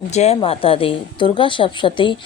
जय माता दी। दुर्गा सप्तशती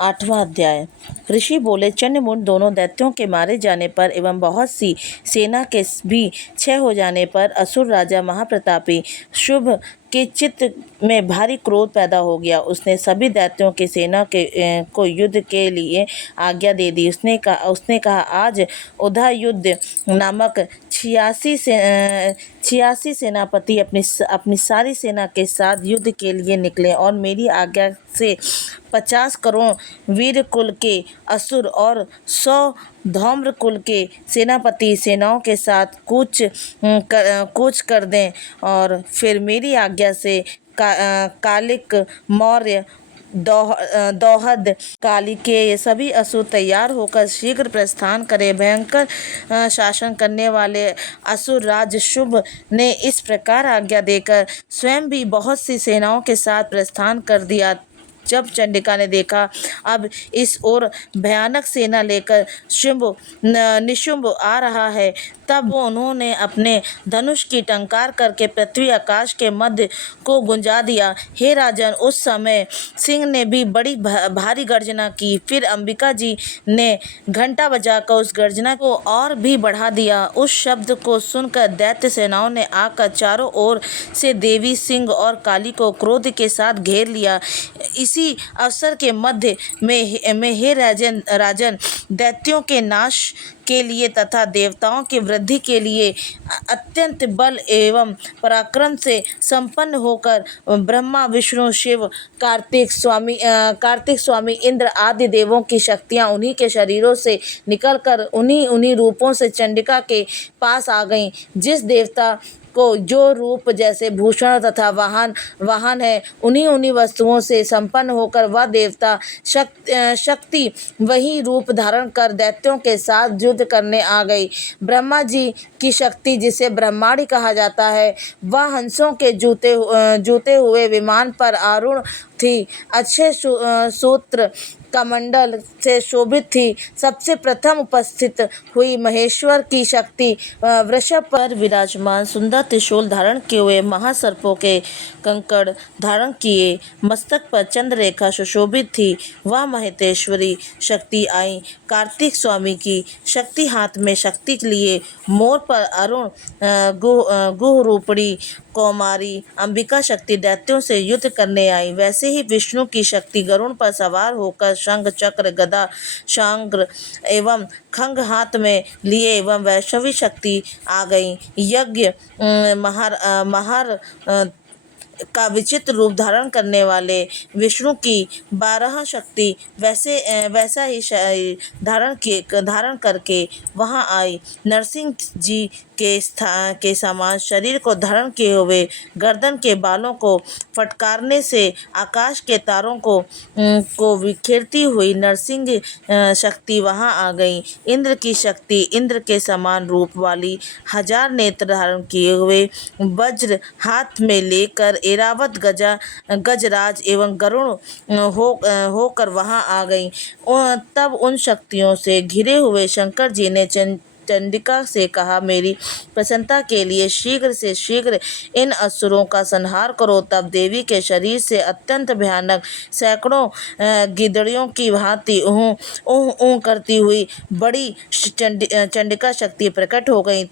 8वां अध्याय। ऋषि बोले, चंडमुंड दोनों दैत्यों के मारे जाने पर एवं बहुत सी सेना के भी क्षय हो जाने पर असुर राजा महाप्रतापी शुभ के चित्त में भारी क्रोध पैदा हो गया। उसने सभी दैत्यों की सेना को युद्ध के लिए आज्ञा दे दी। उसने कहा, आज उधा युद्ध नामक 86 सेनापति अपनी सारी सेना के साथ युद्ध के लिए निकले और मेरी आज्ञा से 50 करोड़ वीर कुल के असुर और 100 धौम्र कुल के सेनापति सेनाओं के साथ कूच कर दें और फिर मेरी आज्ञा से कालिक मौर्य दौहद काली के ये सभी असुर तैयार होकर शीघ्र प्रस्थान करे। भयंकर शासन करने वाले असुर राज शुभ ने इस प्रकार आज्ञा देकर स्वयं भी बहुत सी सेनाओं के साथ प्रस्थान कर दिया। जब चंडिका ने देखा अब इस ओर भयानक सेना लेकर निशुंभ आ रहा है, तब उन्होंने अपने धनुष की टंकार करके पृथ्वी आकाश के मध्य को गुंजा दिया। हे राजन, उस समय सिंह ने भी बड़ी भारी गर्जना की। फिर अंबिका जी ने घंटा बजाकर उस गर्जना को और भी बढ़ा दिया। उस शब्द को सुनकर दैत्य सेनाओं ने आकर चारों ओर से देवी, सिंह और काली को क्रोध के साथ घेर लिया। इसी अवसर के मध्य में हे राजन, दैत्यों के नाश के लिए तथा देवताओं की वृद्धि के लिए अत्यंत बल एवं पराक्रम से संपन्न होकर ब्रह्मा, विष्णु, शिव, कार्तिक स्वामी इंद्र आदि देवों की शक्तियां उन्हीं के शरीरों से निकलकर उन्हीं रूपों से चंडिका के पास आ गईं। जिस देवता को जो रूप जैसे भूषण तथा वाहन है, उन्हीं वस्तुओं से संपन्न होकर वह देवता शक्ति वही रूप धारण कर दैत्यों के साथ युद्ध करने आ गई। ब्रह्मा जी की शक्ति, जिसे ब्रह्मांड कहा जाता है, वह हंसों के जूते हुए विमान पर आरूढ़ थी। अच्छे सूत्र कमंडल से शोभित थी। सबसे प्रथम उपस्थित हुई महेश्वर की शक्ति वृषभ पर विराजमान, सुंदर त्रिशूल धारण किए हुए, महासर्पों के कंकड़ धारण किए, मस्तक पर चंद्ररेखा सुशोभित थी। वह महेश्वरी शक्ति आई। कार्तिक स्वामी की शक्ति हाथ में शक्ति लिए मोर पर अरुण गुह रूपणी कौमारी अंबिका शक्ति दैत्यों से युद्ध करने आई। वैसे ही विष्णु की शक्ति गरुड़ पर सवार होकर शंख, चक्र, गदा, शांग्र एवं खंग हाथ में लिए एवं वैष्णवी शक्ति आ गई। यज्ञ महार का विचित्र रूप धारण करने वाले विष्णु की 12 शक्ति वैसा ही धारण करके वहां आई। नरसिंह जी के समान शरीर को धारण किए हुए, गर्दन के बालों को फटकारने से आकाश के तारों को बिखेरती हुई नरसिंह शक्ति वहां आ गई। इंद्र की शक्ति, इंद्र के समान रूप वाली 1000 नेत्र धारण किए हुए, वज्र हाथ में लेकर ऐरावत गजराज एवं गरुण होकर वहां आ गई। तब उन शक्तियों से घिरे हुए शंकर जी ने चंडिका से कहा, मेरी प्रसन्नता के लिए शीघ्र से शीघ्र इन असुरों का संहार करो। तब देवी के शरीर से अत्यंत भयानक सैकड़ों गिदड़ियों की भांति ऊँ करती हुई बड़ी चंडिका शक्ति प्रकट हो गई।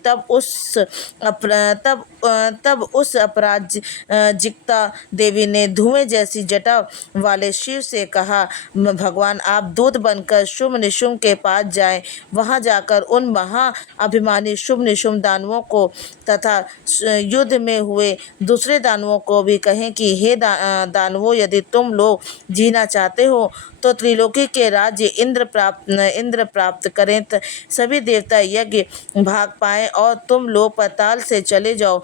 तब उस अपराजिता देवी ने धुएं जैसी जटा वाले शिव से कहा, भगवान, आप दूत बनकर शुभ निशुंभ के पास जाएं। वहां जाकर उन महाअभिमानी शुभ निशुंभ दानवों को तथा युद्ध में हुए दूसरे दानवों को भी कहें कि हे दानवों, यदि तुम लोग जीना चाहते हो तो त्रिलोकी के राज्य इंद्र प्राप्त करें, सभी देवता यज्ञ भाग पाएं और तुम लोग पाताल से चले जाओ।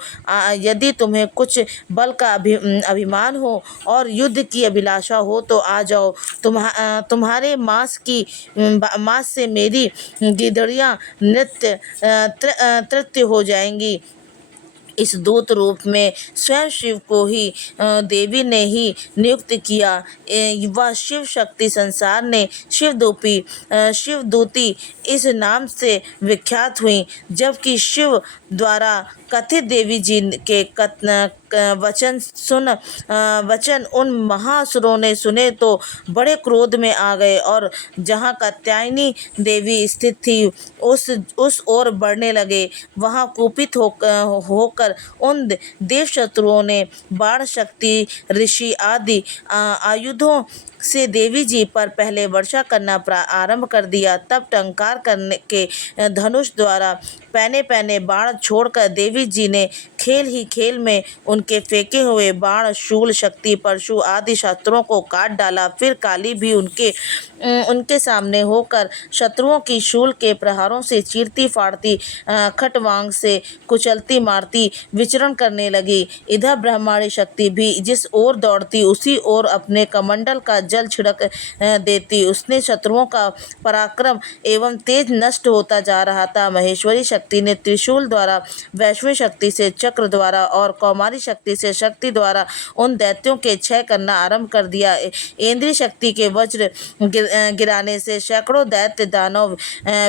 यदि तुम्हें कुछ बल का अभिमान हो और युद्ध की अभिलाषा हो तो आ जाओ। तुम्हारे मांस से मेरी गिदड़ियां तृप्त हो जाएंगी। इस दूत रूप में स्वयं शिव को ही देवी ने ही नियुक्त किया। वह शिव शक्ति संसार ने शिवदूती इस नाम से विख्यात हुई। जबकि शिव द्वारा कथित देवी जी के वचन उन महासुरों ने सुने तो बड़े क्रोध में आ गए और जहाँ कात्यायनी देवी स्थित थी उस ओर बढ़ने लगे। वहाँ कुपित होकर उन देव शत्रुओं ने बाण शक्ति ऋषि आदि आयुधों से देवी जी पर पहले वर्षा करना आरंभ कर दिया। तब टंकार करने के धनुष द्वारा पहने पहने बाण छोड़कर देवी जी ने खेल ही खेल में उनके फेंके हुए बाण शूल शक्ति परशु आदि शस्त्रों को काट डाला। फिर काली भी उनके सामने होकर शत्रुओं की शूल के प्रहारों से चीरती फाड़ती खटवांग से कुचलती मारती विचरण करने लगी। इधर ब्रह्माणी शक्ति भी जिस ओर दौड़ती उसी ओर अपने कमंडल का जल छिड़क देती। उसने शत्रुओं का पराक्रम एवं तेज नष्ट होता जा रहा था। महेश्वरी शक्ति ने त्रिशूल द्वारा, वैष्णवी शक्ति से, चक्र द्वारा और कौमारी शक्ति से शक्ति द्वारा उन दैत्यों के क्षय करना आरंभ कर दिया। इंद्रिय शक्ति के वज्र गिराने से सैकड़ों दैत्य दानव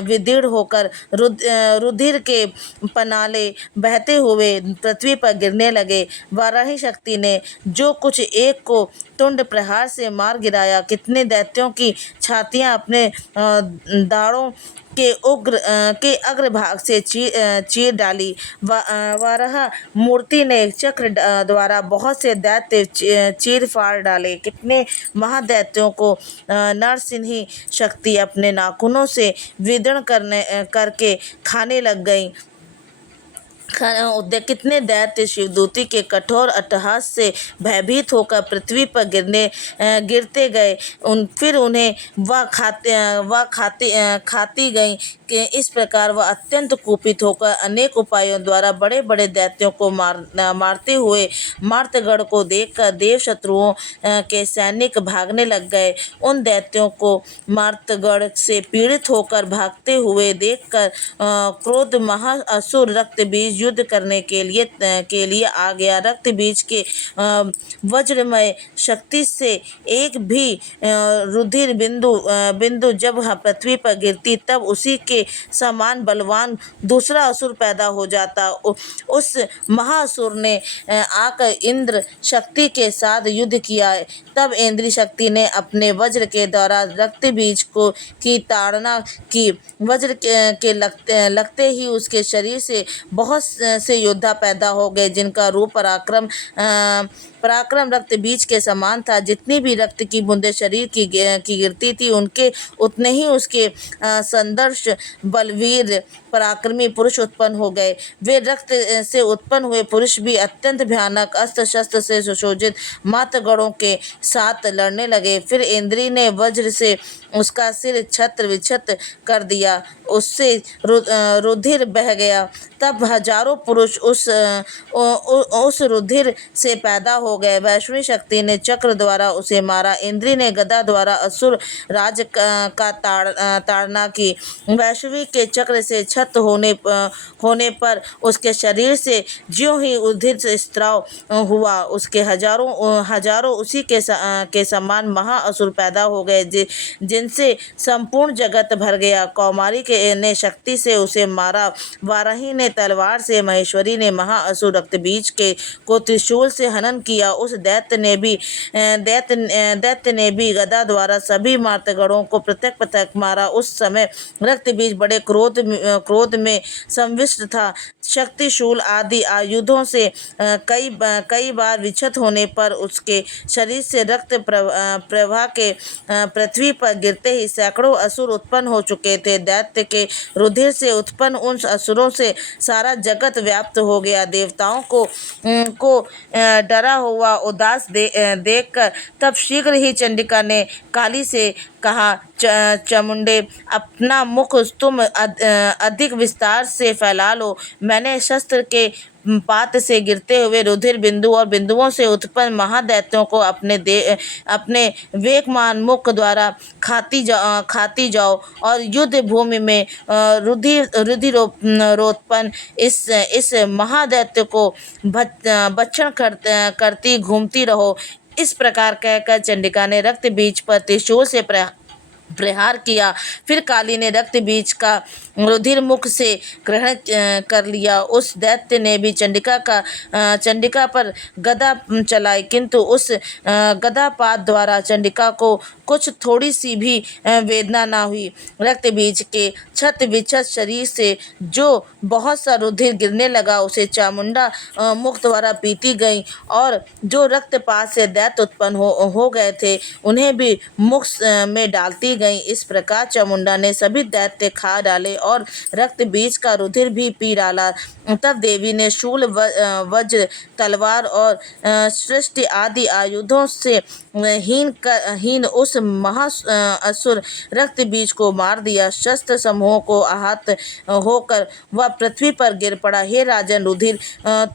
विदीर्ण होकर रुधिर के पनाले बहते हुए पृथ्वी पर गिरने लगे। वाराही शक्ति ने जो कुछ एक को तुंड प्रहार से मार गिराया। कितने दैत्यों की छातियां अपने दाढ़ों के अग्रभाग से चीर डाली। वाराह मूर्ति ने चक्र द्वारा बहुत से दैत्य चीर फाड़ डाले। कितने महादैत्यों को नरसिंही शक्ति अपने नाखूनों से विदीर्ण करके खाने लग गई। कितने दैत्य शिवदूती के कठोर अट्टहास से भयभीत होकर पृथ्वी पर गिरते गए। फिर उन्हें वह खाती गई। इस प्रकार वह अत्यंत कुपित होकर अनेक उपायों द्वारा बड़े बड़े दैत्यों को मारते हुए मार्तगढ़ को देखकर देव शत्रुओं के सैनिक भागने लग गए। उन दैत्यों को मार्तगढ़ से पीड़ित होकर भागते हुए देखकर क्रोध महाअसुर रक्त बीज युद्ध करने के लिए आ गया। रक्त बीज के वज्रमय शक्ति से एक भी रुधिर बिंदु जब पृथ्वी पर गिरती तब उसी के समान बलवान दूसरा असुर पैदा हो जाता। उस महाअसुर ने आकर इंद्र शक्ति के साथ युद्ध किया। तब इंद्र शक्ति ने अपने वज्र के द्वारा रक्त बीज की ताड़ना की। वज्र के लगते ही उसके शरीर से बहुत से योद्धा पैदा हो गए जिनका रूप पराक्रम रक्त बीज के समान था। जितनी भी रक्त की बूंदें शरीर की गिरती थी उनके उतने ही उसके संदर्श बलवीर पराक्रमी पुरुष उत्पन्न हो गए। वे रक्त से उत्पन्न हुए पुरुष भी अत्यंत भयानक अस्त्र शस्त्र से सुशोभित मातगढ़ों के साथ लड़ने लगे। फिर इंद्री ने वज्र से उसका सिर छत्र विछत्र कर दिया। उससे रुधिर बह गया। तब हजारों पुरुष उस रुधिर से पैदा हो गए। वैष्णवी शक्ति ने चक्र द्वारा उसे मारा। इंद्री ने गदा द्वारा असुर राज का ताड़ना की। वैष्णवी के चक्र से छत होने पर उसके शरीर से ज्यों ही रुधिर से स्त्राव हुआ उसके हजारों उसी के समान महाअसुर पैदा हो गए जिनसे संपूर्ण जगत भर गया। कौमारी ने शक्ति से उसे मारा। वाराही ने तलवार से, महेश्वरी ने महाअसुर रक्तबीज को त्रिशूल से हनन किया। उस दैत्य ने भी गदा द्वारा सभी मार्तगढ़ों को पृथक पृथक मारा। उस समय रक्तबीज बड़े क्रोध में संविष्ट था। शक्तिशूल आदि आयुधों से कई बार विक्षत होने पर उसके शरीर से रक्त प्रवाह के पृथ्वी पर गिरते ही सैकड़ों असुर उत्पन्न हो चुके थे। दैत्य के रुधिर से उत्पन्न उन असुरों से सारा जगत व्याप्त हो गया। देवताओं को डरा हुआ उदास देखकर तब शीघ्र ही चंडिका ने काली से कहा, चामुंडे, अपना मुख तुम अधिक विस्तार से फैला लो। मैंने शस्त्र के पात से गिरते हुए रुधिर बिंदु और बिंदुओं से उत्पन्न महादैत्यों को अपने वेगमान मुख द्वारा खाती जाओ और युद्ध भूमि में रुधिरोत्पन्न इस महादैत्य को भक्षण करती घूमती रहो। इस प्रकार कहकर चंडिका ने रक्त बीज पर त्रिशूल से प्रहार किया। फिर काली ने रक्त बीज का रुधिर मुख से ग्रहण कर लिया। उस दैत्य ने भी चंडिका पर गदा चलाई, किंतु उस गदापात द्वारा चंडिका को कुछ थोड़ी सी भी वेदना ना हुई। रक्त बीज के छत विक्षत शरीर से जो बहुत सा रुधिर गिरने लगा उसे चामुंडा मुख द्वारा पीती गई, और जो रक्तपात से दैत्य उत्पन्न हो गए थे उन्हें भी मुख में डालती गई। इस प्रकार चामुंडा ने सभी दैत्य खा डाले और रक्त बीज का रुधिर भी पी डाला। तब देवी ने शूल, वज्र, तलवार और सृष्टि आदि आयुधों से हीन उस असुर रक्त बीज को मार दिया। शस्त्र समूहों को आहत होकर वह पृथ्वी पर गिर पड़ा। हे राजन, रुधिर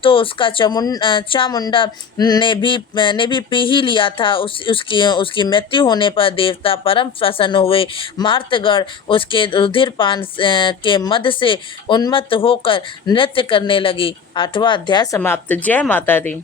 तो उसका चामुंडा ने भी पी ही लिया था। उसकी मृत्यु होने पर देवता परम प्रसन्न हुए। मार्तगण उसके रुधिर पान के मद से उन्मत्त होकर नृत्य करने लगी। 8वां अध्याय समाप्त। जय माता दी।